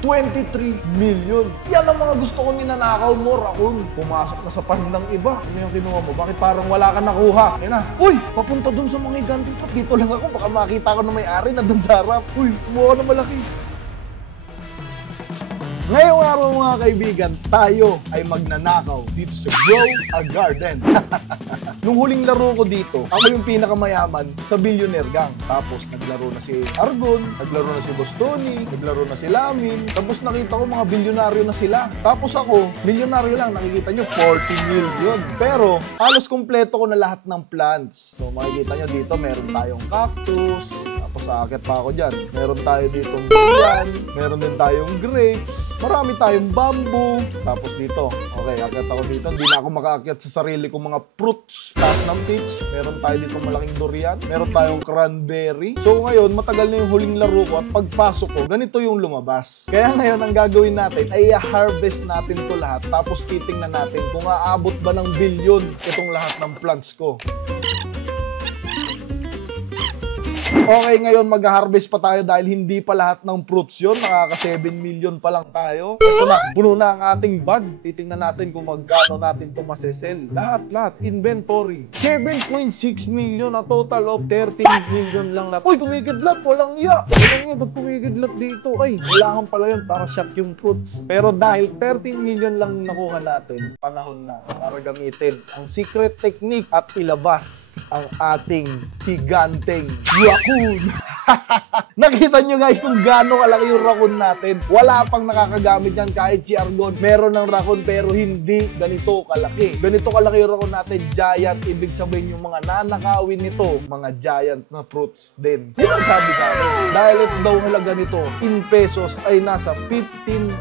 23 million. Yan ang mga gusto ko ninanakaw mo, Raccoon. Pumasok na sa pan ng iba. Ano yung kinuha mo? Bakit parang wala ka nakuha? Yan na. Uy, papunta dun sa mga higanting pot. Dito lang ako. Baka makita ko na may-ari na dun sa harap. Uy, kumuha na malaki. Ngayong araw mga kaibigan, tayo ay magnanakaw dito sa Grow a Garden. Nung huling laro ko dito, ako yung pinakamayaman sa Billionaire Gang. Tapos naglaro na si Argon, naglaro na si Bostoni, naglaro na si Lamin. Tapos nakita ko mga bilyonaryo na sila. Tapos ako, bilyonaryo lang, nakikita nyo, 40 million. Pero halos kompleto ko na lahat ng plants. So makikita nyo dito, meron tayong cactus. Tapos aakit pa ako dyan. Meron tayo ditong durian, meron din tayong grapes, marami tayong bamboo. Tapos dito, okay, akit ako dito. Hindi na ako makaakyat sa sarili kong mga fruits. Taas ng peach, meron tayo ditong malaking durian, meron tayong cranberry. So ngayon, matagal na yung huling laro ko at pagpasok ko, ganito yung lumabas. Kaya ngayon, ang gagawin natin ay i-harvest natin to lahat. Tapos titingnan natin kung aabot ba ng billion itong lahat ng plants ko. Okay, ngayon mag-harvest pa tayo dahil hindi pa lahat ng fruits yun. Nakaka 7 million pa lang tayo. Ito na, puno na ang ating bag. Titingnan natin kung magkano natin ito masesell. Lahat. Inventory. 7.6 million na total of 13 million lang lahat. Uy, tumigidlat. Walang iya. Ba't tumigidlat dito? Ay, kailangan pala yun para shock yung fruits. Pero dahil 13 million lang nakuha natin, panahon na para gamitin ang secret technique at ilabas ang ating higanteng raccoon. Nakita nyo guys kung gaano kalaki yung raccoon natin. Wala pang nakakagamit yan kahit si Argon. Meron ng raccoon pero hindi ganito kalaki. Ganito kalaki yung raccoon natin, giant. Ibig sabihin yung mga nanakawin nito, mga giant na fruits din. Yun ang sabi sa akin. Dahil ito daw halaga nito in pesos ay nasa 15,000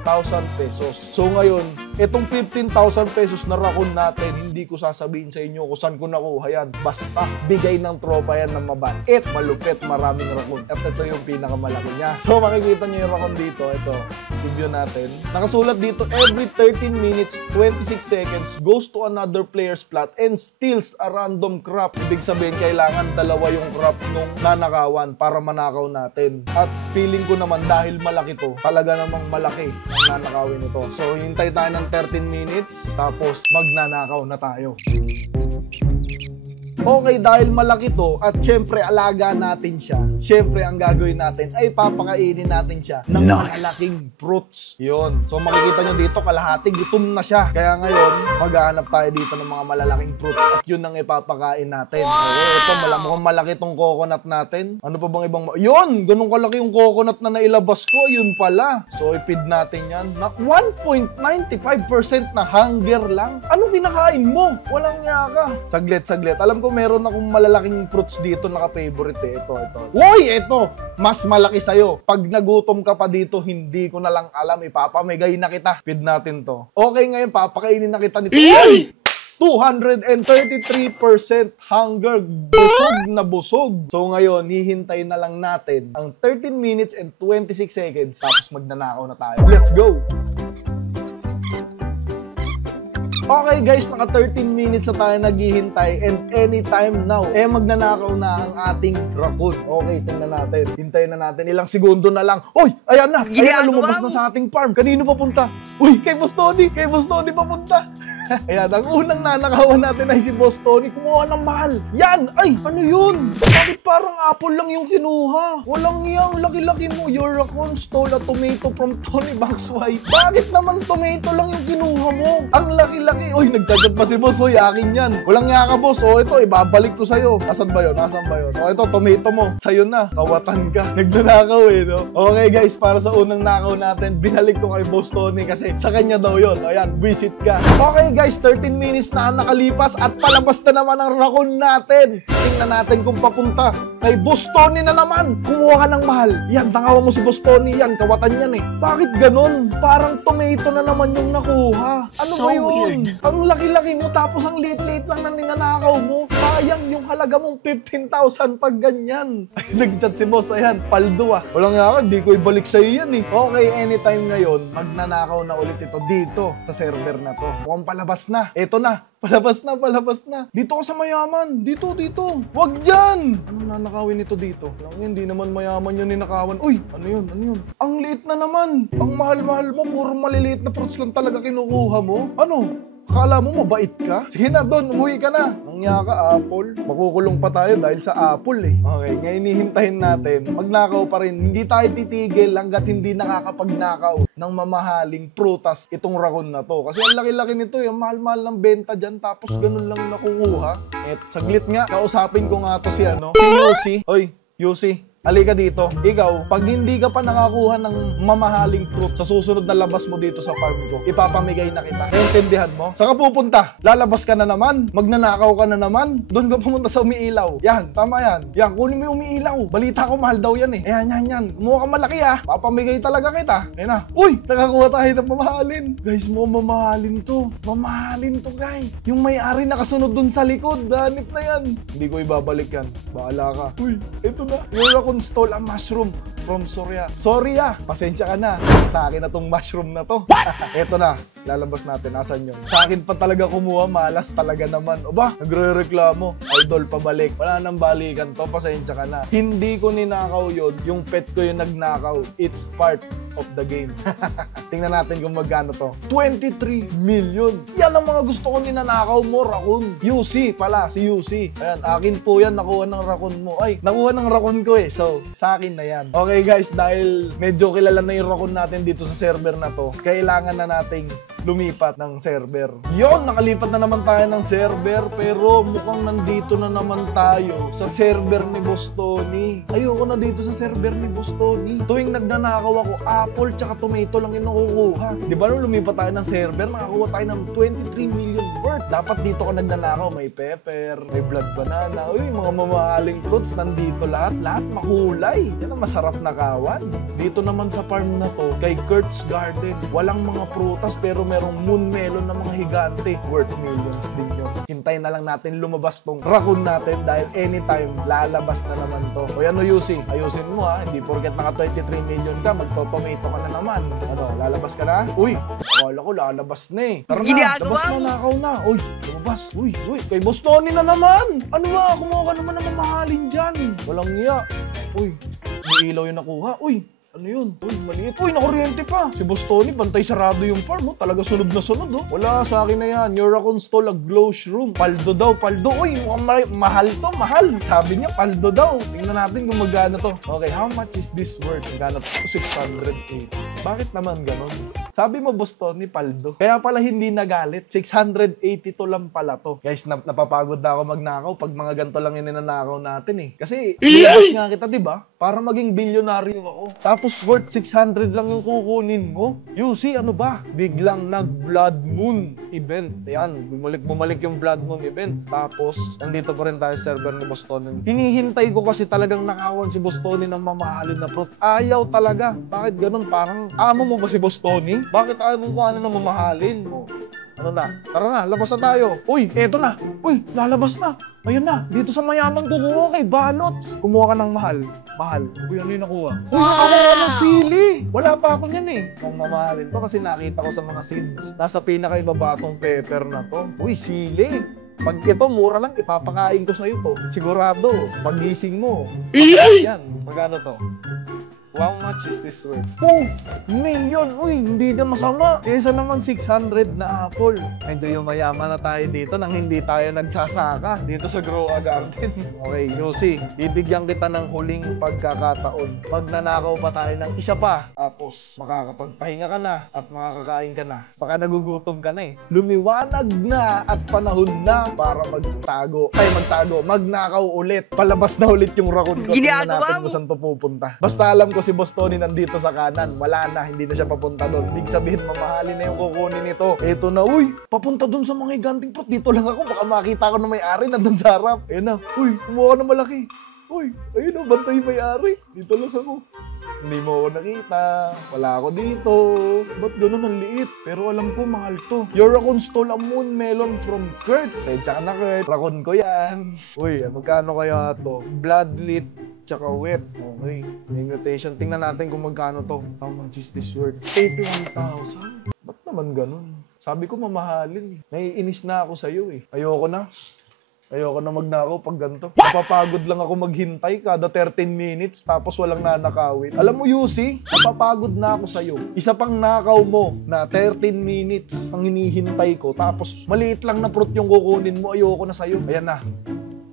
pesos. So ngayon, itong 15,000 pesos na raccoon natin, hindi ko sasabihin sa inyo kung saan ko nakuha yan. Basta bigay ng tropa yan ng mabait, malupit, maraming raccoon. At ito yung pinakamalaki niya. So makikita nyo yung raccoon dito. Ito, review natin. Nakasulat dito, every 13 minutes, 26 seconds goes to another player's plot and steals a random crop. Ibig sabihin, kailangan dalawa yung crop nung nanakawan para manakaw natin. At feeling ko naman dahil malaki to, talaga namang malaki ang nanakawin ito. So hintay tayo ng 13 minutes, tapos magnanakaw na tayo. Okay, dahil malaki to at syempre alaga natin siya, syempre ang gagawin natin ay papakainin natin siya ng malaking fruits. Yun. So makikita nyo dito, kalahati gutom na siya. Kaya ngayon, maghahanap tayo dito ng mga malalaking fruits at yun ang ipapakain natin. Okay, ito mukhang malaki tong coconut natin. Ano pa bang ibang... Yun! Ganun kalaki yung coconut na nailabas ko. Yun pala. So ipid natin yan. 1.95% na hunger lang. Anong kinakain mo? Walang niya ka. Saglit. Alam ko meron akong malalaking fruits dito naka-favorite eh. Ito. Uy, ito! Mas malaki sa'yo. Pag nagutom ka pa dito, hindi ko na lang alam. Ipapamigay na kita. Feed natin to. Okay, ngayon, papakainin na kita nito. Uy! 233% hunger. Busog na busog. So ngayon, hihintay na lang natin ang 13 minutes and 26 seconds. Tapos magnanakaw na tayo. Let's go! Okay guys, naka 13 minutes na tayo naghihintay and anytime now, magnanakaw na ang ating raccoon. Okay, tingnan natin. Hintayin na natin. Ilang segundo na lang. Uy, ayan na. Lumabas na sa ating farm. Kanino papunta? Uy, kay Bostoni. Kay Bostoni papunta. Ayan, ang unang nanakawan natin ay si Bostoni. Kumuha ng mahal. Yan! Ay, ano yun? Bakit parang apple lang yung kinuha? Walang iyang laki-laki mo. Your raccoon stole a tomato from Tony Baxway. Bakit naman tomato lang yung kinuha mo? Ang laki-laki. Uy, nagchat pa si boss. Uy, akin yan. Walang nga ka, boss. O, ito, ibabalik ko sa'yo. Nasaan ba yun? O, ito, tomato mo. Sa'yo na. Kawatan ka. Nagnanakaw eh, no? Okay, guys, para sa unang nakaw natin, binalik ko kay Boss Tony kasi sa kanya daw yun. Ayan, visit ka. Okay, guys, 13 minutes na nakalipas at palabas na naman ang raccoon natin. Tingnan natin kung papunta kay Boss Tony na naman. Kumuha ka ng mahal. Yan, tangawan mo si Boss Tony. Yan, kawatan yan eh. Bakit ganun? Parang tomato na naman yung nakuha. Ano ba yun? Weird. Ang laki-laki mo tapos ang liit-liit lang na ninanakaw mo. Sayang yung halaga mong 15,000 pag ganyan. Nag-chat si Boss. Ayan, paldo ah. Walang nga ako, di ko ibalik sa'yo yan eh. Okay, anytime ngayon, magnanakaw na ulit ito dito sa server na to. Mukhang palabas palabas na. Eto na. Palabas na, palabas na. Dito ka sa mayaman. Dito, dito. Wag dyan. Anong nanakawin ito dito? Lang hindi naman mayaman yun ninakawan. Uy, ano yun? Ano yun? Ang liit na naman. Ang mahal-mahal mo. Puro maliliit na fruits lang talaga kinukuha mo. Ano? Akala mo mabait ka? Sige na, Don. Umuwi ka na. Nangya ka, Apple. Makukulong pa tayo dahil sa Apple eh. Okay, ngayon hihintayin natin. Magnakaw pa rin. Hindi tayo titigil hanggat hindi nakakapagnakaw ng mamahaling prutas itong raccoon na to. Kasi ang laki-laki nito. Yung mahal-mahal ng benta dyan. Tapos ganun lang nakukuha. Saglit nga. Kausapin ko nga to si ano. Si Yusi. Oy, Yusi. Halika dito. Ikaw, pag hindi ka pa nakakuha ng mamahaling fruit sa susunod na labas mo dito sa farm ko, ipapamigay na kita. Naintindihan mo? Saan ka pupunta? Lalabas ka na naman? Magnanakaw ka na naman? Doon ka pumunta sa umiilaw. Yan, tama yan. Yan, kunin mo yung umiilaw. Balita ko mahal daw yan eh. Yan. Kumuha ka malaki ah. Papamigay talaga kita. Ayan na. Uy, nakakuha tayo ng mamahalin. Guys mo, mamahalin to. Mamahalin to guys. Yung may-ari nakasunod dun sa likod. Danip na yan. Hindi ko ibabalik yan. Bahala ka. Uy, eto na. Install a mushroom from Soria. Pasensya ka na. Sa akin na tong mushroom na to. Eto na. Lalabas natin. Asan yun? Sa akin pa talaga kumuha. Malas talaga naman. O ba? Nagre-reklamo. Idol, pabalik. Wala nang balikan to. Pasensya ka na. Hindi ko ninakaw yun. Yung pet ko yung nagnakaw. It's part of the game. Tingnan natin kung magkano to. 23 million. Yan ang mga gusto ko ninanakaw mo, raccoon. UC pala, si UC. Ayan, akin po yan. Nakuha ng raccoon mo. Ay, nakuha ng raccoon ko eh. So, sa akin na yan. Okay guys, dahil medyo kilala na yung raccoon natin dito sa server na to, kailangan na nating lumipat ng server. Yon, nakalipat na naman tayo ng server, pero mukhang nandito na naman tayo sa server ni Boss Tony. Ayoko na dito sa server ni Boss Tony. Tuwing nagnanakaw ako, apple tsaka tomato lang yung nakukuha. Di ba nung lumipat tayo ng server, nakakuha tayo ng 23 million worth. Dapat dito ka nagnanakaw, may pepper, may blood banana, uy, mga mamahaling fruits, nandito lahat. Lahat makulay. Yan ang masarap na kawan. Dito naman sa farm na to, kay Kurt's Garden, walang mga prutas, pero merong moon melon na mga higante. Worth millions din yun. Hintayin na lang natin lumabas tong raccoon natin dahil anytime lalabas na naman to. O yan o Yusi, ayusin mo ha. Hindi porket naka 23 million ka, magto-tomato ka na naman. Ano, lalabas ka na? Uy, akala ko lalabas na eh. Tara na, labas na, nakaw na. Uy, lumabas. Uy, kay Boss Tony na naman. Ano ba, kumuha ka naman ng mamahalin dyan. Walang iya. Uy, may ilaw yung nakuha. Uy, ano yun? Uy, maliit. Uy, nakuryente pa. Si Boss Tony, bantay sarado yung farm. Oh. Talaga sunod na sunod. Oh. Wala, sa akin na yan. Your raccoon stole a glow shroom. Paldo daw, paldo. Uy, mahal to, mahal. Sabi niya, paldo daw. Tingnan natin kung magkano to. Okay, how much is this worth? Magkano to? 680. Bakit naman ganon? Sabi mo, Boss Tony, paldo. Kaya pala hindi nagalit. 682 lang pala to. Guys, napapagod na ako magnakaw pag mga ganito lang yung ninanakaw natin eh. Kasi, bilas nga kita, diba? Para maging bilyonaryo ako. Tapos worth 600 lang yung kukunin mo. UC, ano ba? Biglang nag-Blood Moon event. Yan, bumalik yung Blood Moon event. Tapos, nandito pa rin tayo sa server ni Boss Tony. Hinihintay ko kasi talagang nakawan si Boss Tony ng mamahalin na fruit. Ayaw talaga. Bakit ganun? Parang, amo mo ba si Boss Tony? Bakit ayaw mo kuhanin ng mamahalin mo? Ano na? Tara na, labas na tayo. Uy, eto na. Uy, lalabas na. Ayun na, dito sa mayaman kukuha kay Balots. Kumuha ka ng mahal. Uy, ano yung nakuha? Uy, nakakuha ng sili. Wala pa ako niyan eh. Kung mamahalin to kasi nakita ko sa mga seeds. Nasa pinakaibaba tong pepper na to. Uy, sili. Pag ito, mura lang, ipapakain ko sa'yo to. Sigurado, pagising mo. Yan, magkano to? How much is this worth? Oh! Million! Uy, hindi na masama. Kesa naman 600 na apple. Medyo yung mayaman na tayo dito nang hindi tayo nagsasaka dito sa Grow a Garden. Okay, Yusi, bibigyan kita ng huling pagkakataon. Magnanakaw pa tayo ng isa pa. Tapos, makakapagpahinga ka na at makakakain ka na. Baka nagugutom ka na eh. Lumiwanag na at panahon na para magtago. Magnakaw ulit. Palabas na ulit yung raccoon ko. Tingnan natin kung saan to pupunta. Basta alam ko si Boss Tony nandito sa kanan. Wala na, hindi na siya papunta doon. Ibig sabihin, mamahalin na yung kukunin nito. Eto na, uy, papunta doon sa mga higanting pot. Dito lang ako, baka makita ko na may-ari nandun sa harap. Ayun na, uy, kumuha ka na malaki. Uy, ayun na, bantay may-ari. Dito lang ako. Hindi mo ako nakita. Wala ako dito. Ba't gano'n ang liit? Pero alam ko, mahal to. Your raccoon stole a moon melon from Kurt. Sensya ka na, Kurt. Raccoon ko yan. Uy, magkano kaya to? Bloodlit tsaka wet. Okay. May mutation. Tingnan natin kung magkano to. How much is this worth? 81,000. Ba't Naman ganun. Sabi ko mamahalin. Naiinis na ako sa'yo eh. Ayoko na magnakaw pag ganito. Napapagod lang ako maghintay kada 13 minutes tapos walang nanakawin. Alam mo, Yusi, napapagod na ako sa'yo. Isa pang nakaw mo na 13 minutes ang hinihintay ko tapos maliit lang na fruit yung kukunin mo. Ayoko na sa'yo. Ayan na.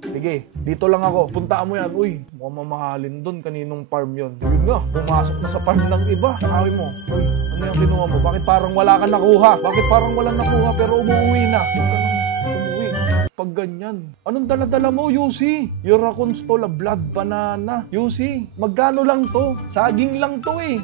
Sige, dito lang ako. Puntaan mo yan. Uy, mukhang mamahalin doon. Kaninong farm yun? Yun nga, pumasok na sa farm ng iba. Nakawin mo. Uy, ano yung kinuha mo? Bakit parang wala ka nakuha? Bakit parang walang nakuha pero umuwi na? Huwag ka nang umuwi. Pag ganyan. Anong dala-dala mo, Yusi? Your raccoon's to la blood banana. Yusi, magkano lang to? Saging lang to eh.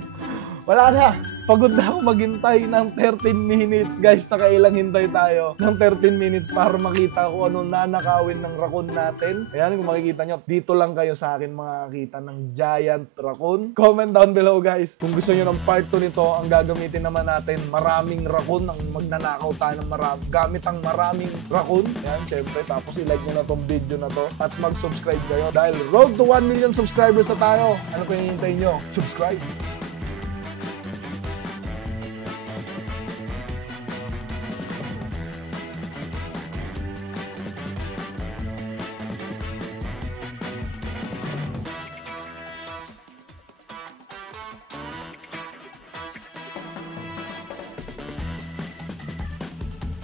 Wala na. Pagod na ako maghintay ng 13 minutes. Guys, nakailang hintay tayo ng 13 minutes para makita kung anong nanakawin ng raccoon natin. Ayan, kung makikita nyo, dito lang kayo sa akin makakita ng giant raccoon. Comment down below, guys. Kung gusto nyo ng part 2 nito, ang gagamitin naman natin, maraming raccoon. Ang magnanakaw tayo ng gamit ang maraming raccoon. Ayan, syempre. Tapos i-like nyo na tong video na to at mag-subscribe kayo dahil road to 1 million subscribers na tayo. Ano pa hinihintay nyo? Subscribe!